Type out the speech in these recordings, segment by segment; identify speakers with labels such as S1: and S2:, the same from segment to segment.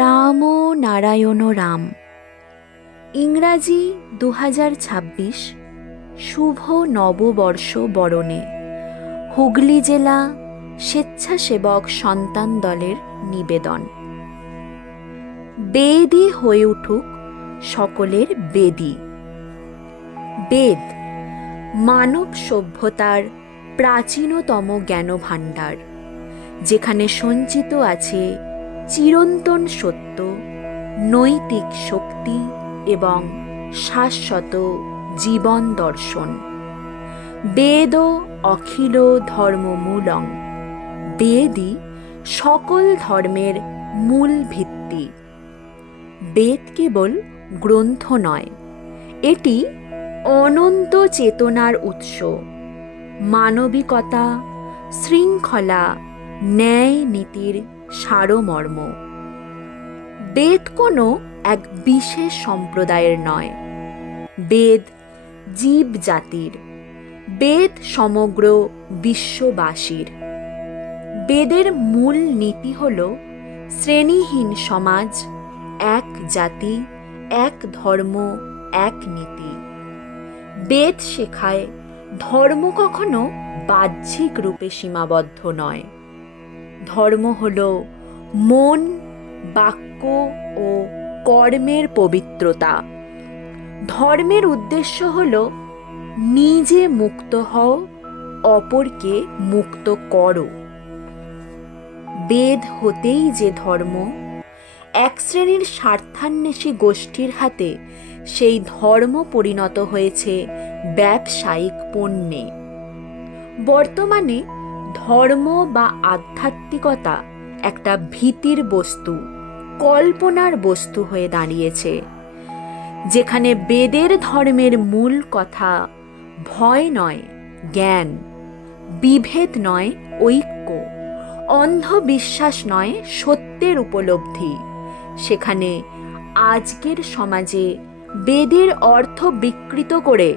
S1: রাম নারায়ণ রাম। ইংরাজি দু ছাব্বিশ, শুভ নববর্ষ বরণে। হুগলি জেলা স্বেচ্ছাসেবক সন্তান দলের নিবেদন। বেদই হয়ে উঠুক সকলের বেদি বেদ, মানব সভ্যতার প্রাচীনতম জ্ঞানভাণ্ডার, যেখানে সঞ্চিত আছে চিরন্তন সত্য, নৈতিক শক্তি এবং শাশ্বত জীবন দর্শন। বেদ অখিল ধর্মমূলং বেদই সকল ধর্মের মূল ভিত্তি। বেদ কেবল গ্রন্থ নয়, এটি অনন্ত চেতনার উৎস। মানবিকতা, শৃঙ্খলা ন্যায় নীতির সারমর্ম। বেদ কোনো এক বিশেষ সম্প্রদায়ের নয়। বেদ জীব জাতির। বেদ সমগ্র বিশ্ববাসীর। বেদের মূল নীতি হল শ্রেণীহীন সমাজ, এক জাতি, এক ধর্ম, এক নীতি। বেদ শেখায় ধর্ম কখনো বাহ্যিক রূপে সীমাবদ্ধ নয়। ধর্ম হল মন, বাক্য ও কর্মের পবিত্রতা। ধর্মের উদ্দেশ্য হল নিজে মুক্ত হও, অপরকে মুক্ত করো। বেদ হতেই যে ধর্ম, এক শ্রেণির স্বার্থান্বেষী গোষ্ঠীর হাতে সেই ধর্ম পরিণত হয়েছে ব্যবসায়িক পণ্যে। বর্তমানে ধর্ম বা আধ্যাত্মিকতা একটা ভীতির বস্তু, কল্পনার বস্তু হয়ে দাঁড়িয়েছে, যেখানে বেদের ধর্মের মূল কথা ভয় নয়, জ্ঞান, বিভেদ নয়, ঐক্য, অন্ধবিশ্বাস নয়, সত্যের উপলব্ধি। সেখানে আজকের সমাজে বেদের অর্থ বিকৃত করে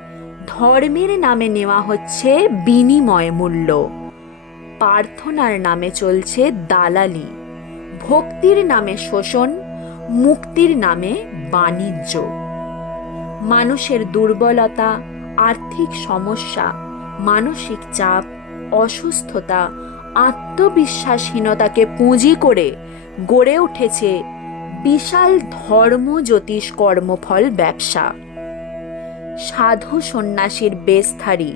S1: ধর্মের নামে নেওয়া হচ্ছে বিনিময় মূল্য। প্রার্থনার নামে চলছে দালালি। ভক্তির নামে শোষণ, মুক্তির নামে বাণিজ্য। মানুষের দুর্বলতা, আর্থিক সমস্যা, মানসিক চাপ, অসুস্থতা, আত্মবিশ্বাসহীনতাকে পুঁজি করে গড়ে উঠেছে বিশাল ধর্ম জ্যোতিষ কর্মফল ব্যবসা। সাধু সন্ন্যাসীর বেশধারী,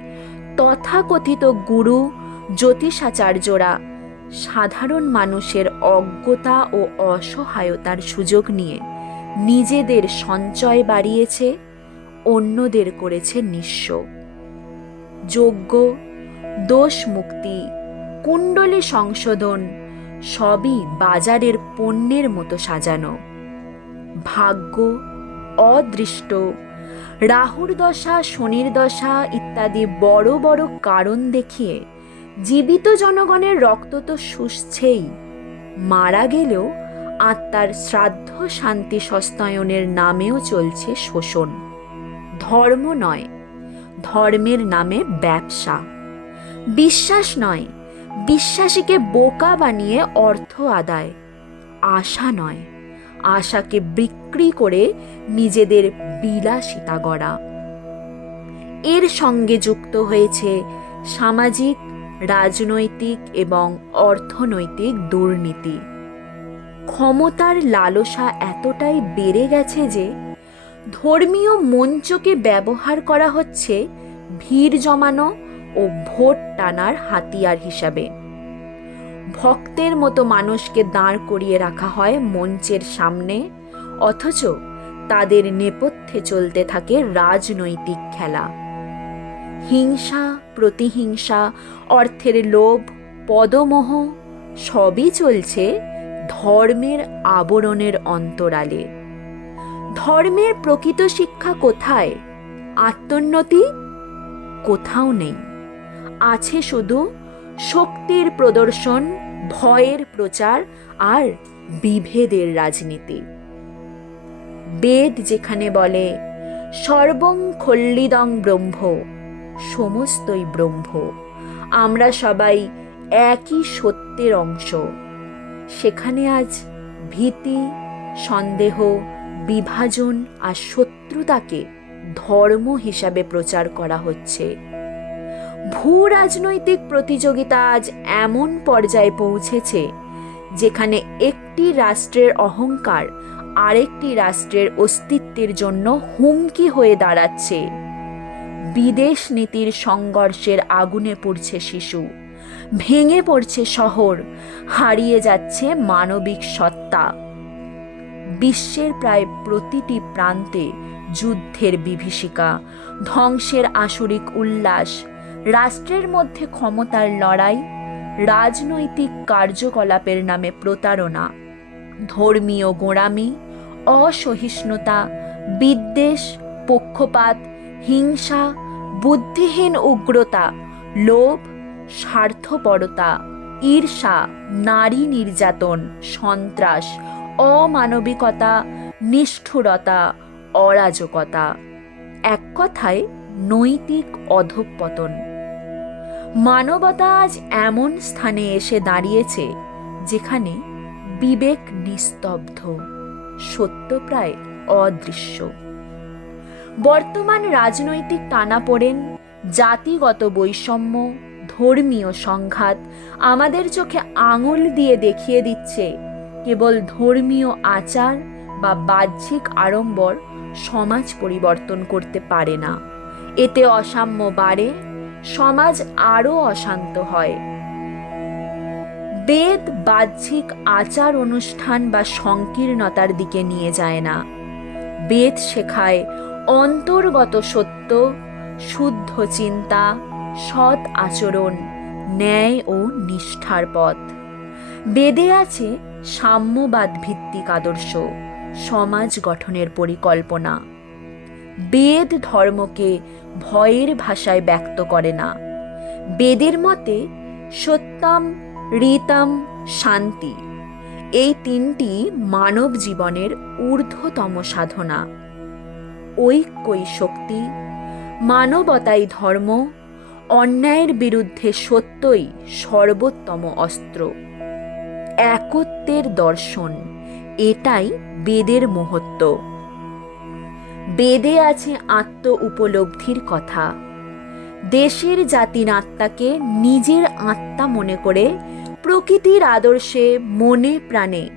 S1: তথাকথিত গুরু জ্যোতিষাচার্যরা সাধারণ মানুষের অজ্ঞতা ও অসহায়তার সুযোগ নিয়ে নিজেদের সঞ্চয় বাড়িয়েছে, অন্যদের করেছে নিঃস্ব। যোগ্য দোষ মুক্তি, কুণ্ডলী সংশোধন সবই বাজারের পণ্যের মতো সাজানো। ভাগ্য, অদৃষ্ট, রাহুর দশা, শনির দশা ইত্যাদি বড় বড় কারণ দেখিয়ে জীবিত জনগণের রক্ত তো শুষছেই। মারা গেলেও আত্মার শ্রাদ্ধ শান্তি সস্তায়নের নামেও চলছে শোষণ। ধর্ম নয়, ধর্মের নামে ব্যবসা। বিশ্বাস নয়, বিশ্বাসীকে বোকা বানিয়ে অর্থ আদায়। আশা নয়, আশাকে বিক্রি করে নিজেদের বিলাসিতা গড়া। এর সঙ্গে যুক্ত হয়েছে সামাজিক রাজনৈতিক এবং অর্থনৈতিক দুর্নীতি। ক্ষমতার লালসা এতটাই বেড়ে গেছে যে, ধর্মীয় মঞ্চকে ব্যবহার করা হচ্ছে ভিড় জমানো ও ভোট টানার হাতিয়ার হিসাবে। ভক্তের মতো মানুষকে দাঁড় করিয়ে রাখা হয় মঞ্চের সামনে, অথচ তাদের নেপথ্যে চলতে থাকে রাজনৈতিক খেলা। হিংসা প্রতিহিংসা, অর্থের লোভ, পদমোহ, সবই চলছে ধর্মের আবরণের অন্তরালে। ধর্মের প্রকৃত শিক্ষা কোথায়? আত্মোন্নতি? কোথাও নেই। আছে শুধু শক্তির প্রদর্শন, ভয়ের প্রচার আর বিভেদের রাজনীতি। বেদ যেখানে বলে, সর্বং খল্লিদং ব্রহ্ম। সমস্তই ব্রহ্ম। আমরা সবাই একই সত্যের অংশ। সেখানে আজ ভীতি, সন্দেহ, বিভাজন আর শত্রুতাকে ধর্ম হিসাবে প্রচার করা হচ্ছে। ভূ রাজনৈতিক প্রতিযোগিতা আজ এমন পর্যায়ে পৌঁছেছে যেখানে একটি রাষ্ট্রের অহংকার আরেকটি রাষ্ট্রের অস্তিত্বের জন্য হুমকি হয়ে দাঁড়াচ্ছে। বিদেশ নীতির সংঘর্ষের আগুনে পড়ছে শিশু। ভেঙে পড়ছে শহর। হারিয়ে যাচ্ছে মানবিক সত্তা। বিশ্বের প্রায় প্রতিটি প্রান্তে যুদ্ধের বিভীষিকা, ধ্বংসের আসরিক উল্লাস, রাষ্ট্রের মধ্যে ক্ষমতার লড়াই, রাজনৈতিক কার্যকলাপের নামে প্রতারণা, ধর্মীয় গোঁড়ামি, অসহিষ্ণুতা, বিদ্বেষ, পক্ষপাত হিংসা, বুদ্ধিহীন উগ্রতা, লোভ, স্বার্থপরতা, ঈর্ষা, নারী নির্যাতন, সন্ত্রাস, অমানবিকতা, নিষ্ঠুরতা, অরাজকতা। এক কথায়, নৈতিক অধঃপতন। মানবতা আজ এমন স্থানে এসে দাঁড়িয়েছে, যেখানে বিবেক নিস্তব্ধ, সত্য প্রায় অদৃশ্য। বর্তমান রাজনৈতিক টানাপোড়েন জাতিগত বৈষম্য, ধর্মীয় সংঘাত আমাদের চোখে আঙুল দিয়ে দেখিয়ে দিচ্ছে। কেবল ধর্মীয় আচার বা বাহ্যিক আড়ম্বর সমাজ পরিবর্তন করতে পারে না। এতে অসাম্য বাড়ে, সমাজ আরও অশান্ত হয়। বেদ বাহ্যিক আচার অনুষ্ঠান বা সংকীর্ণতার দিকে নিয়ে যায় না। বেদ শেখায় অন্তর্গত সত্য, শুদ্ধ চিন্তা, সৎ আচরণ, ন্যায় ও নিষ্ঠার পথ। বেদে আছে সাম্যবাদ ভিত্তিক আদর্শ, সমাজ গঠনের পরিকল্পনা। বেদ ধর্মকে ভয়ের ভাষায় ব্যক্ত করে না। বেদের মতে সত্যম ঋতম শান্তি, এই তিনটি মানব জীবনের ঊর্ধ্বতম সাধনা। ঐক্যই শক্তি, মানবতাই ধর্ম, অন্যায়ের বিরুদ্ধে সত্যই সর্বোত্তম অস্ত্র। একত্বের দর্শন, এটাই বেদের মহত্ব। বেদে আছে আত্ম উপলব্ধির কথা। দেশের জাতির আত্মাকে নিজের আত্মা মনে করে প্রকৃতির আদর্শে মনে প্রাণে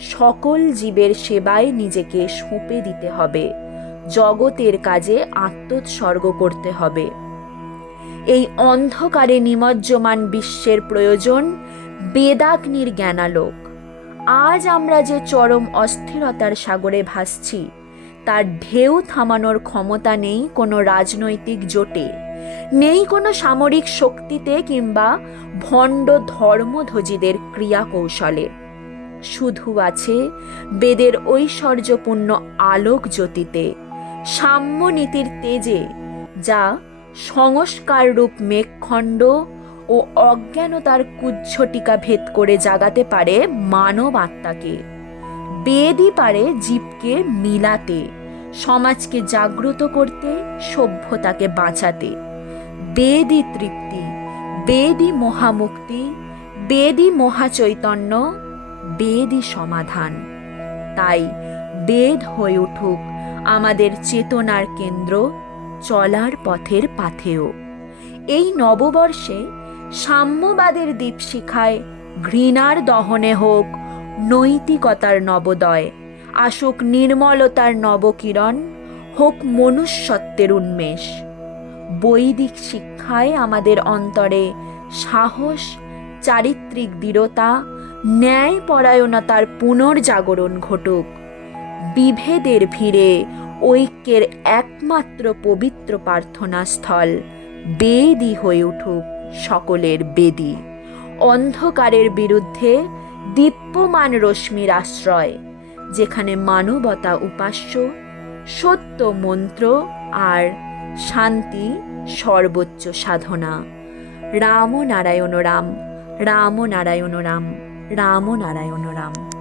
S1: সকল জীবের সেবায় নিজেকে সঁপে দিতে হবে। জগতের কাজে আত্মোৎসর্গ করতে হবে। এই অন্ধকারে নিমজ্জমান বিশ্বের প্রয়োজন বেদাগ্নির জ্ঞানালোক। আজ আমরা যে চরম অস্থিরতার সাগরে ভাসছি, তার ঢেউ থামানোর ক্ষমতা নেই কোনো রাজনৈতিক জোটে, নেই কোনো সামরিক শক্তিতে কিংবা ভণ্ড ধর্মধ্বজীদের ক্রিয়া কৌশলে শুধু আছে বেদের ঐশ্বর্যপূর্ণ আলোক জ্যোতিতে সাম্য নীতির তেজে, যা সংস্কার রূপ মেঘখণ্ড ও অজ্ঞানতার কুজ্ঝটিকা ভেদ করে জাগাতে পারে মানব আত্মাকে। বেদই পারে জীবকে মিলাতে, সমাজকে জাগ্রত করতে, সভ্যতাকে বাঁচাতে। বেদই তৃপ্তি, বেদই মহামুক্তি, বেদই মহাচৈতন্য, বেদই সমাধান। তাই বেদ হয়ে উঠুক আমাদের চেতনার কেন্দ্র চলার পথের পাথেও এই নববর্ষে সাম্যবাদের দীপশিখায় ঘৃণার দহনে হোক নৈতিকতার নবোদয়, আসুক নির্মলতার নবকিরণ, হোক মনুষ্যত্বের উন্মেষ। বৈদিক শিক্ষায় আমাদের অন্তরে সাহস, চারিত্রিক দৃঢ়তা ন্যায় পরায়ণতার পুনর্জাগরণ ঘটুক। বিভেদের ভিড়ে ঐক্যের একমাত্র পবিত্র প্রার্থনা স্থল বেদি হয়ে উঠুক সকলের বেদি। অন্ধকারের বিরুদ্ধে দীপ্যমান রশ্মির আশ্রয়, যেখানে মানবতা উপাস্য, সত্য মন্ত্র আর শান্তি সর্বোচ্চ সাধনা। রাম নারায়ণ রাম রাম নারায়ণ রাম রাম নারায়ণ রাম